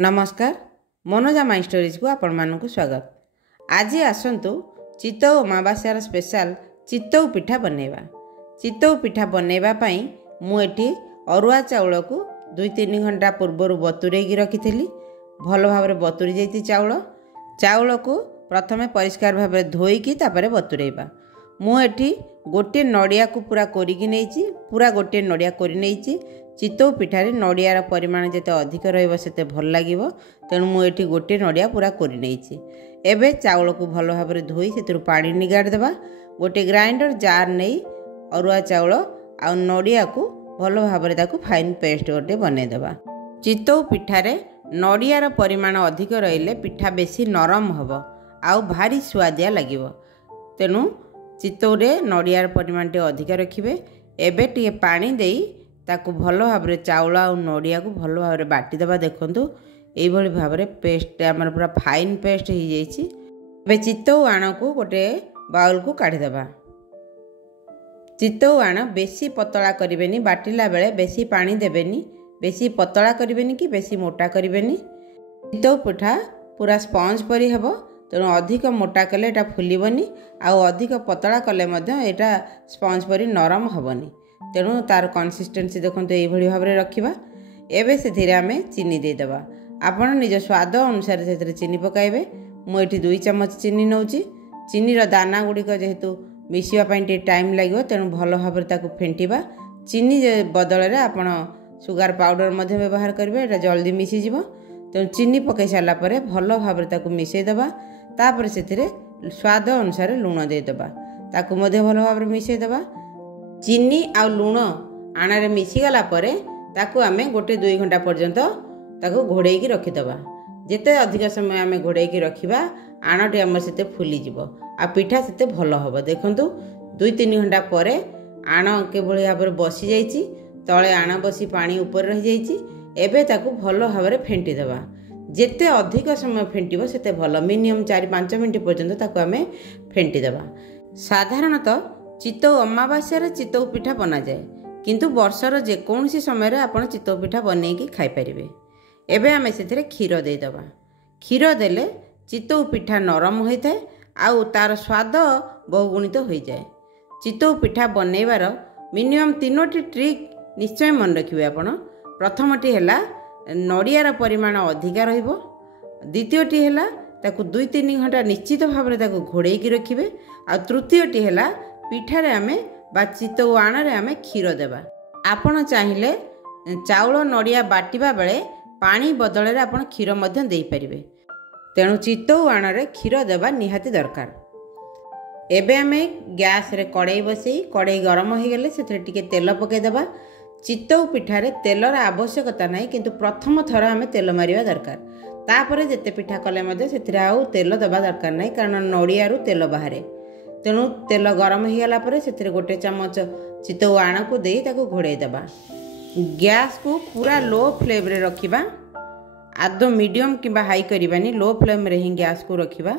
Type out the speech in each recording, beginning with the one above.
नमस्कार, Manoja my stories को आपण मानक स्वागत। आज आसतु चितौ अमावास्यार स्पेशल चितौ पिठा बनैबा। चितौ पिठा बनैबा मुझे अरुआ चाउल को 2-3 घंटा पूर्वर बतुरेकी रखी भल भाव बतुरी जाती चाउल को प्रथमे परिष्कार भाव धोईकी तापर बतुरेबा। मुझे गोटे नड़िया को पूरा कोरिकी नहीं पूरा गोटे नड़िया कोरी नहीं। चितौ पिठारे नड़ियार परिमाण जिते अधिक रते भल लगे तेणु मुझे गोटे नड़िया पूरा कोरी नहीं। एबे चाउल को भल भाव धोई से पानी निगाड़ देवा। गोटे ग्राइंडर जार नहीं अरुआ चाउल आ नड़िया को भल भाव फाइन पेस्ट गोटे बनईदेवा। चितौ पिठारे नड़ियार परिमाण अधिक रहिले पिठा बेसी नरम हम आउ भारी सुआदिया लगे। तेणु चितौरे नड़ियार परिमाण टे अधिक रखिए। एबे टे पानी देई ताकू भल भाव चाउल आ नड़िया को भल भाव बाटिदेवा। देखु ये भाव पेस्ट आमर पूरा फाइन पेस्ट हो जाए। चितौ आण को गोटे बाउल को काढ़ीदेवा। चितौ आण बेसी पतला करेनि, बाटिला बेले बेसी पानी देवेनि, बेसी पतला करेनि कि बेसी मोटा करेनि। चितौ पिठा पूरा स्पंज परी हेब तेणु अधिक मोटा कले एटा फुलबनी आउ अधिक पतला कले एटा स्पंज परी नरम हेबनी। तेणु तार कंसिस्टेंसी देखो ये भाव रखा। एवं से आम चीनी देदेबा। आपण निज स्वाद अनुसार से चीनी पकाइबे। मुझे 2 चम्मच चीनी नौची। चीनीर दाना गुड़िक जेहेतु मिसापी टाइम लगे तेणु भल भाव फेंटा। चीनी बदल में आपण सुगार पाउडर व्यवहार करेंगे, जल्दी मिसीज। तेणु चीनी पकई सारापर भल भाव मिसईदेवा। तापर से स्वाद अनुसार लुण देदेबा। ताकू भल भाव मिसईदेवा। चीनी आ लुण आणारे मिसीगला ताकू आमे गोटे 2 घंटा पर्यंत ताकू घोड़ेकी रखीदेवा। जिते अधिक समय आमे घोड़ेकी रखा आणटी आम से फुलीज आ पिठा से भल हम। देखु 2-3 घंटा पर आण के भाव बसी जाइए। तले आण बसी पानी ऊपर रही जाइए। एबे ताकू भल भाव फेंटीदेवा। जिते अधिक समय फेंटिबो सेते भल। मिनिमम 4-5 मिनट पर्यंत ताकू आमे फेंटीदेवा। साधारणतः चितौ अमावास्यार चितौ पिठा बना जाए, किंतु वर्षर जेकोसी समय आपण चितौ पिठा बनईकी खाई परिबे। एबे आमे सेथिरे क्षीर देदेबा। क्षीर देले चितौ पिठा नरम होता है आउ तार स्वाद बहुगुणित हो जाए। चितौ पिठा बनईबार मिनिमम 3टी ट्रिक निश्चय मन रखिए आपण। प्रथमटी है नड़ियार परिमाण अधिका रहिबो। द्वितीयटी है ताकू 2-3 घंटा निश्चित भाव में घोड़ेकी रखिए। आ तृतीयटी है पिठारे आमे बा चितौ आणारे आमे क्षीर देवा। आपण चाहिए चाउल नड़िया बाटिबा बेले पानी बदल में आपण क्षीर मध्य दे पारिबे। तेणु चितौ आणारे क्षीर देवा निहाती दरकार। एबे आमे गैस रे कड़ाई बसई, कड़ाई गरम हो गले सेथरे टिके तेल पकईदेवा। चितौ पिठारे तेलर आवश्यकता नहीं, किंतु प्रथम थर आमे तेल मारिबा दरकार। तापरे जेते पिठा कले मध्य सेथरे आउ तेल देवा दरकार नहीं, कारण नड़ियारू तेल बाहरे। तेणु तेल गरम हो गला पर से गोटे चम्मच चितौ आण को दे ताको घोड़े देवा। गैस को पूरा लो फ्लेम रे रखिबा। आदो मीडियम किंबा हाई करबानी, लो फ्लेम रे ही गैस को रखिबा।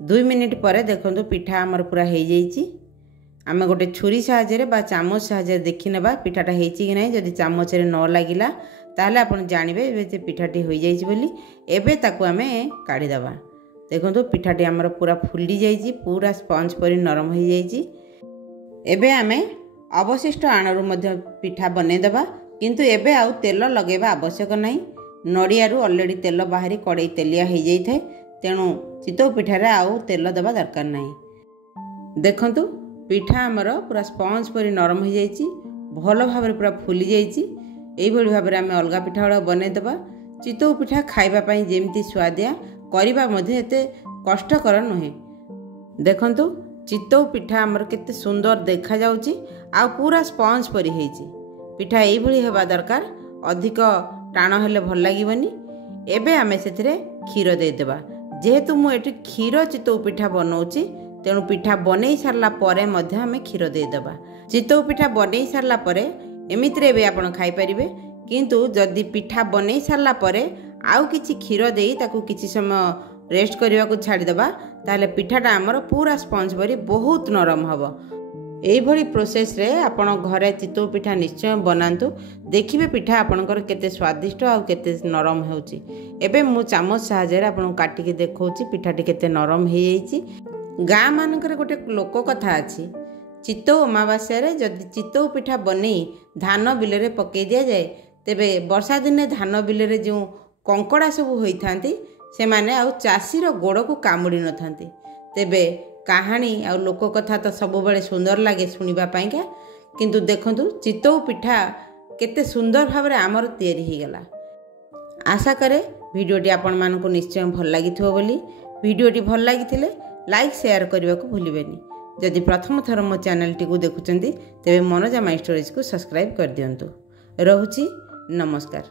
2 मिनिट पर देखो पिठा आमर पूरा हो जाइए। आम गोटे छुरी साहाय्य बा चामच साहाय्य देखी नेबा पिठाटा होइछि कि नहीं। जदि चामच रे न लागिला ताहले आपण जानिबे जे पिठाटी हो जाइछि बोली। एबे ताको आमे काढी देबा। देखो पिठाटी आमर पूरा फुली जाइए, पूरा स्पंज परी नरम हो जाइए। एबे आमे अवशिष्ट आणरू मध्य पिठा बनईदेवा, किंतु एबे आउ तेल लगेबा आवश्यक नहीं। नड़ियारू ऑलरेडी तेल बाहरी कड़ाई तेलिया हो जाए। तेणु चितौ पिठारे आउ तेल देवा दरकार नहीं। देखंतु पिठा आमर पूरा स्पंज परी नरम हो जाइए, भल भाव पूरा फुली जाइए। यही भाव में आम अलग पिठा गुड़ा बनईदेवा। चितौ पिठा खाइबा जेमती स्वादिया करबा मध्ये एते कष्टकर नुहे। देखंतु चितौ पिठा आमर केते सुंदर देखा जाउची आ पूरा स्पंज परी हेची। पिठा एई भली हेबा दरकार, अधिक टाण हेले भल लागिबनी। एबे आमे सेथिरे क्षीर दे देबा। जेहेतु मु एठी क्षीर चितौ पिठा बनौची तेणु पिठा बनई सारला परे मध्ये आमे क्षीर दे देबा। चितौ पिठा बनई सारला परे एमितिरे भी आपण खाई परिबे, किंतु जदि पिठा बनई सारला परे आउ किछि क्षीर देई ताकू किछि समय रेस्ट करने को छाड़देबा ताहले पिठाटा आमर पूरा स्पंज परी बहुत नरम हम। এইଭଳି ପ୍ରୋସେସ୍ରେ ଆପଣ ଘରେ ଚିତଉ ପିଠା ନିଶ୍ଚୟ ବନାନ୍ତୁ। ଦେଖିବେ ପିଠା ଆପଣଙ୍କର କେତେ ସ୍ୱାଦିଷ୍ଟ ଆଉ କେତେ ନରମ ହେଉଛି। ଏବେ ମୁଁ ଚାମଚ ସାହାଯ୍ୟରେ ଆପଣଙ୍କୁ କାଟିକି ଦେଖାଉଛି ପିଠାଟି କେତେ ନରମ ହେଇଯାଇଛି। ଗାଁ ମାନଙ୍କରେ ଗୋଟେ ଲୋକ କଥା ଅଛି, ଚିତଉ ଅମାବାସ୍ୟାରେ ଯଦି ଚିତଉ ପିଠା ବନେଇ ଧାନ ବିଲରେ ପକାଇ ଦିଆଯାଏ, ତେବେ ବର୍ଷା ଦିନେ ଧାନ ବିଲରେ ଯେଉଁ କଙ୍କଡ଼ା ସବୁ ହୋଇଥାନ୍ତି ସେମାନେ ଆଉ ଚାଷୀର ଗୋଡ଼କୁ କାମୁଡ଼ି ନଥାନ୍ତି। ତେବେ କାହାଣୀ ଆଉ ଲୋକ କଥା ତ ସବୁବେଳେ ସୁନ୍ଦର ଲାଗେ ଶୁଣିବା ପାଇଁକା, କିନ୍ତୁ ଦେଖନ୍ତୁ ଚିତଉ ପିଠା କେତେ ସୁନ୍ଦର ଭାବରେ ଆମର ତିଆରି ହୋଇଗଲା। ଆଶା କରେ ଭିଡ଼ିଓଟି ଆପଣମାନଙ୍କୁ ନିଶ୍ଚୟ ଭଲ ଲାଗିଥିବ ବୋଲି। ଭିଡ଼ିଓଟି ଭଲ ଲାଗିଥିଲେ ଲାଇକ୍ ସେୟାର କରିବାକୁ ଭୁଲିବେନି। ଯଦି ପ୍ରଥମ ଥର ମୋ ଚ୍ୟାନେଲଟିକୁ ଦେଖୁଛନ୍ତି ତେବେ ମନୋଜା ମାଇ ଷ୍ଟୋରିଜକୁ ସବସ୍କ୍ରାଇବ୍ କରିଦିଅନ୍ତୁ। ରହୁଛି, ନମସ୍କାର।